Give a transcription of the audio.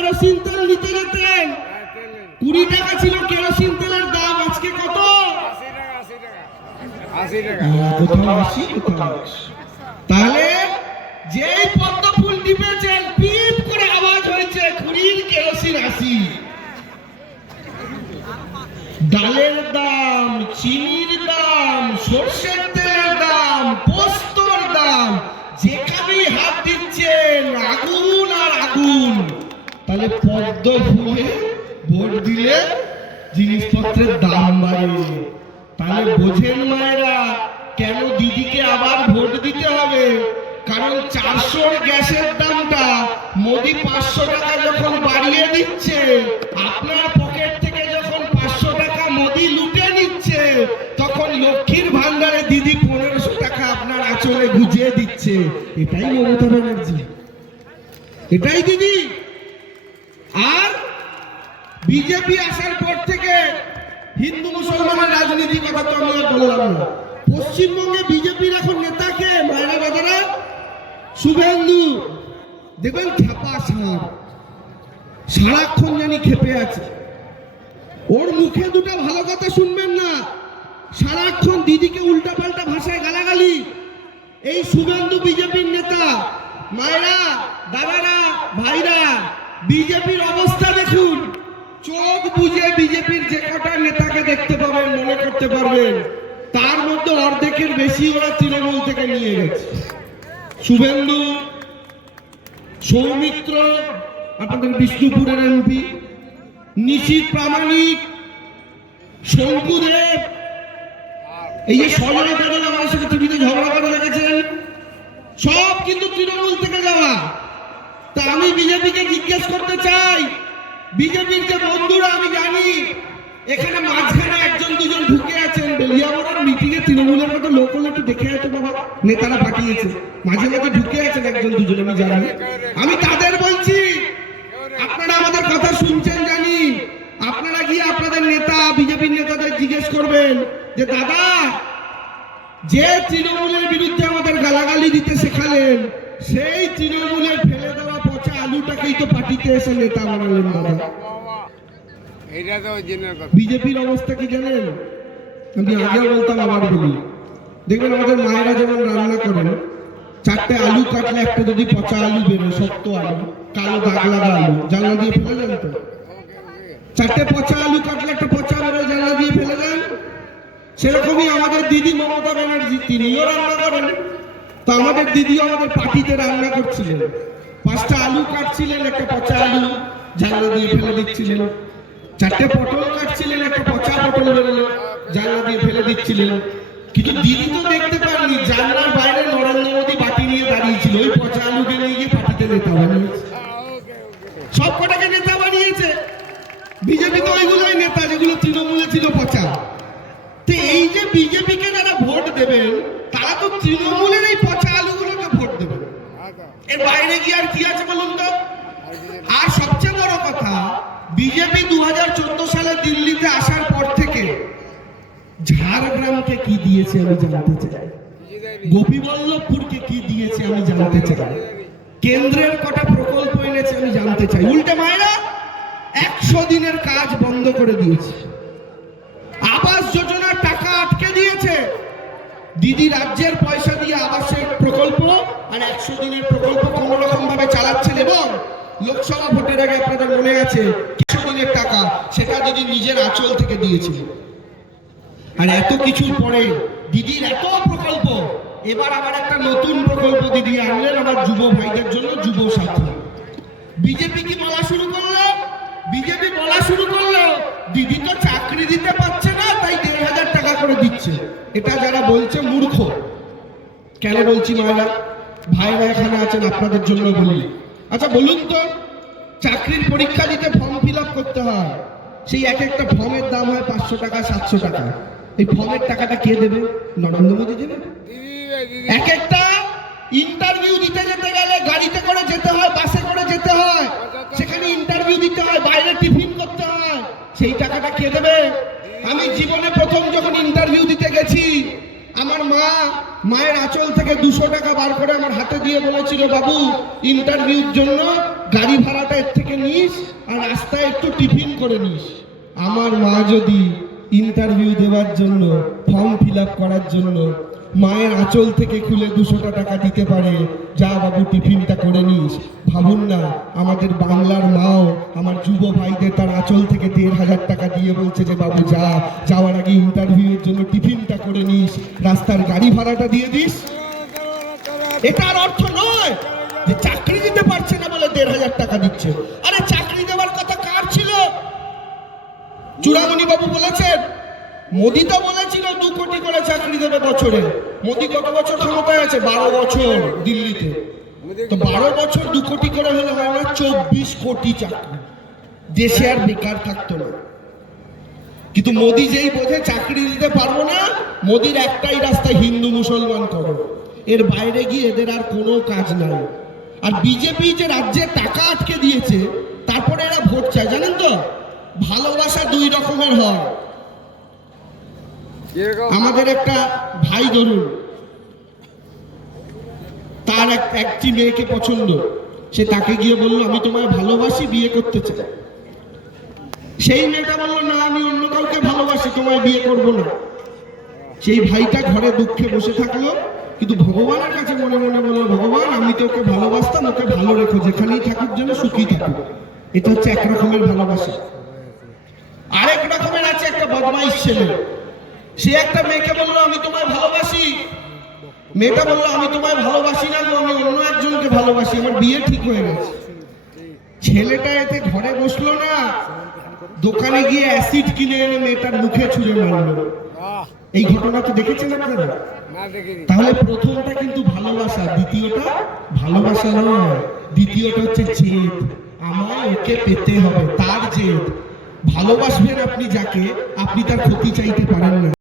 Kerosene তেল নিতে যেতেন, 20 টাকা ছিল কেরোসিন তেলের দাম, আজকে কত? 80 টাকা। কোথাও 80, কোথাও 80। তাহলে যেই পদ্ম ফুল টিপেছেন পিপ করে আওয়াজ হয়েছে, খুরির কেরোসিন 80। ডালের দাম, চিনির দাম, সরষের তেলের দাম, পোস্তর দাম, যেখানেই হাত দিচ্ছেন আগুন আর আগুন। তাহলে পদ্ম ফুলে ভোট দিলে জিনিসপত্রের দাম বাড়ে। তাহলে বোঝেন মায়েরা কেন দিদিকে আবার ভোট দিতে হবে? কারণ 400 গ্যাসের দামটা মোদি 500 টাকা যখন বাড়িয়ে দিচ্ছে, আপনার পকেট থেকে যখন 500 টাকা মোদি লুটে নিচ্ছে, তখন লক্ষ্মীর ভান্ডারে দিদি 1500 টাকা আপনার আঁচলে গুজিয়ে দিচ্ছে। এটাই মমতা ব্যানার্জি, এটাই দিদি। আর বিজেপি আসার পর থেকে হিন্দু মুসলমানের রাজনীতির কথা তো আমি বললাম না। পশ্চিমবঙ্গে বিজেপির এখন নেতাকে মায়েরা দাদারা, শুভেন্দু দেখবেন খেপা সার, সারাক্ষণ জানি খেপে আছে। ওর মুখে দুটো ভালো কথা শুনবেন না, সারাক্ষণ দিদিকে উল্টাপাল্টা ভাষায় গালাগালি। এই শুভেন্দু বিজেপির নেতা। মায়েরা দাদারা ভাইরা, বিজেপির অবস্থা দেখুন। চোখ বুঝে বিজেপির যে কটা নেতাকে দেখতে পাবেন, মনে করতে পারবেন, তার মধ্যে অর্ধেকের বেশি ওরা তৃণমূল থেকে নিয়ে গেছে। শুভেন্দু, সৌমিত্র, আপনাদের বিষ্ণুপুরের এমপি, নিশীথ প্রামাণিক, শঙ্কুদেব, এই যে সজনে দাদা আমার সাথে টিভিতে ঝগড়া করে রেখেছেন, সব কিন্তু তৃণমূল থেকে যাওয়া। তা আমি বিজেপিকে জিজ্ঞেস করতে চাই, বিজেপির যে বন্ধুরা, আমি জানি এখানে মাঝখানে একজন দুজন ঢুকে আছেন, বেলিয়ামোড়ার মিটিং এ তৃণমূলের মতো লোক হলে একটু দেখে হয়তো বাবা নেতারা পাঠিয়েছে, মাঝে মাঝে ঢুকে আছেন একজন দুজন, আমি জানি। আমি তাদের বলছি, আপনারা আমাদের কথা শুনছেন জানি, আপনারা গিয়ে আপনাদের নেতা বিজেপির নেতাদের জিজ্ঞেস করবেন যে দাদা, যে তৃণমূলের বিরুদ্ধে আমাদের গালাগালি দিতে শেখালেন, সেই তৃণমূলের ফেলে দেওয়া পচা আলুটাকেই তো পার্টিতে এসে নেতা বানালেন দাদা। বিজেপির অবস্থা কি জানেন? আমি আগে বলতাম, আবার বলি, দেখবেন আমাদের মায়েরা যেমন রান্না করেন, 4টে আলু কাটলে একটা যদি পচা আলু বেরোয়, শক্ত আলু, কালো দাগ লাগা আলু, জানলা দিয়ে ফেলে দেন তো। 4টে পচা আলু কাটলে একটা পচা বেরোয়, জানলা দিয়ে ফেলে দেন। সেরকমই আমাদের দিদি মমতা ব্যানার্জি, তিনিও রান্না করেন। তো আমাদের দিদিও আমাদের পার্টিতে রান্না করছিলেন, 5টা আলু কাটছিলেন, একটা পচা আলু জানলা দিয়ে ফেলে দিচ্ছিলেন। 4টে পটল কাটছিলেন, একটা পচা পটল বেরোলো, জানলা দিয়ে ফেলে দিচ্ছিলেন। কিন্তু দিদি তো দেখতে পাননি, জানলার বাইরে নরেন্দ্র মোদী বাটি নিয়ে দাঁড়িয়েছিল, ওই পচা আলুকে নিয়ে গিয়ে পার্টিতে নেতা বানিয়েছে, সব কটাকে নেতা বানিয়েছে। বিজেপি তো ওইগুলোই নেতা যেগুলো তৃণমূলে ছিল পচা। তো এই যে বিজেপিকে যারা ভোট দেবেন, তারা তো তৃণমূলের এই পচা আলুগুলোকে ভোট দেবেন, এর বাইরে গিয়ে আর কি আছে বলুন তো? আর সবচেয়ে বড় কথা, বিজেপি 2014 সালে দিল্লিতে আসার পর থেকে ঝাড়গ্রামকে কি দিয়েছে আমি জানতে চাই, গোপীবল্লভপুরকে কি দিয়েছে আমি জানতে চাই, কেন্দ্রের কটা প্রকল্প এনেছে আমি জানতে চাই। উল্টে মায়েরা 100 দিনের কাজ বন্ধ করে দিয়েছে, আবাস যোজনার টাকা আটকে দিয়েছে। দিদি রাজ্যের পয়সা দিয়ে আবাসের প্রকল্প আর 100 দিনের প্রকল্প কোন রকম ভাবে চালাচ্ছেন, এবং লোকসভা ভোটের আগে আপনাদের মনে আছে 100 দিনের টাকা সেটা দিদি নিজের আঁচল থেকে দিয়েছিল। আর এত কিছুর পরে দিদির এত প্রকল্প, এবার আবার একটা নতুন প্রকল্প দিদি আনলেন আমার যুব ভাইদের জন্য, যুব সাথী। বিজেপি কি বলা শুরু করলো? বিজেপি বলা শুরু করলো দিদি তো চাকরি দিতে পারছে না, তাই 1500 টাকা করে দিচ্ছে। এটা যারা বলছে মূর্খ। কেন বলছি মায়েরা ভাইরা এখানে আছেন, আপনাদের জন্য বলি। আচ্ছা বলুন তো, চাকরির পরীক্ষা দিতে ফর্ম ফিল আপ করতে হয়, সেই এক একটা ফর্মের দাম হয় 500 টাকা 700 টাকা। এই ফর্মের টাকাটা কে দেবে? নরেন্দ্র মোদী দেবে। এক একটা ইন্টারভিউ দিতে যেতে গেলে গাড়িতে করে যেতে হয়, বাসে করে যেতে হয়, সেখানে ইন্টারভিউ দিতে হয়, বাইরে টিফিন করতে হয়, সেই টাকাটা কে দেবে? আমি জীবনে প্রথম যখন ইন্টারভিউ দিতে গেছি, আমার মায়ের আঁচল থেকে 200 টাকা বার করে আমার হাতে দিয়ে বলেছিল, বাবু ইন্টারভিউর জন্য গাড়ি ভাড়াটা এর থেকে নিস আর রাস্তায় একটু টিফিন করে নিস। আমার মা যদি ইন্টারভিউ দেওয়ার জন্য, ফর্ম ফিল আপ করার জন্য মায়ের আঁচল থেকে খুলে 200 টাকা দিতে পারে, যা বাবু টিফিনটা করে নিস, ভাবুন না আমাদের বাংলার মাও আমার যুব ভাইদের তার আঁচল থেকে 1,500 টাকা দিয়ে বলছে যে বাবু যাওয়ার আগে ইন্টারভিউর জন্য টিফিনটা করে নিস, রাস্তার গাড়ি ভাড়াটা দিয়ে দিস। এটার অর্থ নয় যে চাকরি দিতে পারছে না বলে 1,500 টাকা দিচ্ছে। আরে চাকরি দেওয়ার কথা কার ছিল? চূড়ামণি বাবু বলেছেন, মোদি তো বলেছিল 2 কোটি করে চাকরি দেবে বছরে। মোদি কত বছর ক্ষমতায় আছে? 12 বছর দিল্লিতে। তো 12 বছর 2 কোটি করে হলে হয় না 24 কোটি চাকরি, দেশে আর বেকার থাকতো না। কিন্তু মোদি যেই বোঝে চাকরি দিতে পারবো না, মোদির একটাই রাস্তা, হিন্দু মুসলমান করো। এর বাইরে গিয়ে এদের আর কোনো কাজ নাই। আর বিজেপি যে রাজ্যে টাকা আটকে দিয়েছে, তারপরে এরা ভোট চায়, জানেন তো? ভালোবাসা 2 রকমের হয়। আমাদের একটা ভাই ধরুন, তার একটি মেয়েকে পছন্দ, সে তাকে গিয়ে বললো আমি তোমায় ভালোবাসি, বিয়ে করতে চাই। সেই মেয়েটা বললো না, আমি অন্য কাউকে ভালোবাসি, তোমায় বিয়ে করব না। সেই ভাইটা ঘরে দুঃখে বসে থাকলো, কিন্তু ভগবানের কাছে মনে মনে বললো, ভগবান আমি তো ওকে ভালোবাসতাম, ওকে ভালো রেখো, যেখানেই থাকুক যেন সুখী থাকুক। এটা হচ্ছে এক রকমের ভালোবাসা। আরেক রকমের আছে একটা বদমাইশ ছেলে, সে একটা মেয়েকে বললো আমি তোমায় ভালোবাসি, মেয়েটা বললো আমি তোমায় ভালোবাসি না গো, আমি অন্য একজনকে ভালোবাসি, আমার বিয়ে ঠিক হয়ে গেছে। ছেলেটা এতে ঘরে বসলো না, দোকানে গিয়ে অ্যাসিড কিনে এনে মেয়েটার মুখে ছুঁড়ে মারলো। এই ঘটনা তো দেখেছেন আপনারা? তাহলে প্রথমটা কিন্তু ভালোবাসা, দ্বিতীয়টা ভালোবাসা নয়, দ্বিতীয়টা হচ্ছে জেদ, আমায় ওকে পেতে হবে, তার জেদ। ভালোবাসবেন আপনি যাকে, আপনি তার ক্ষতি চাইতে পারেন না।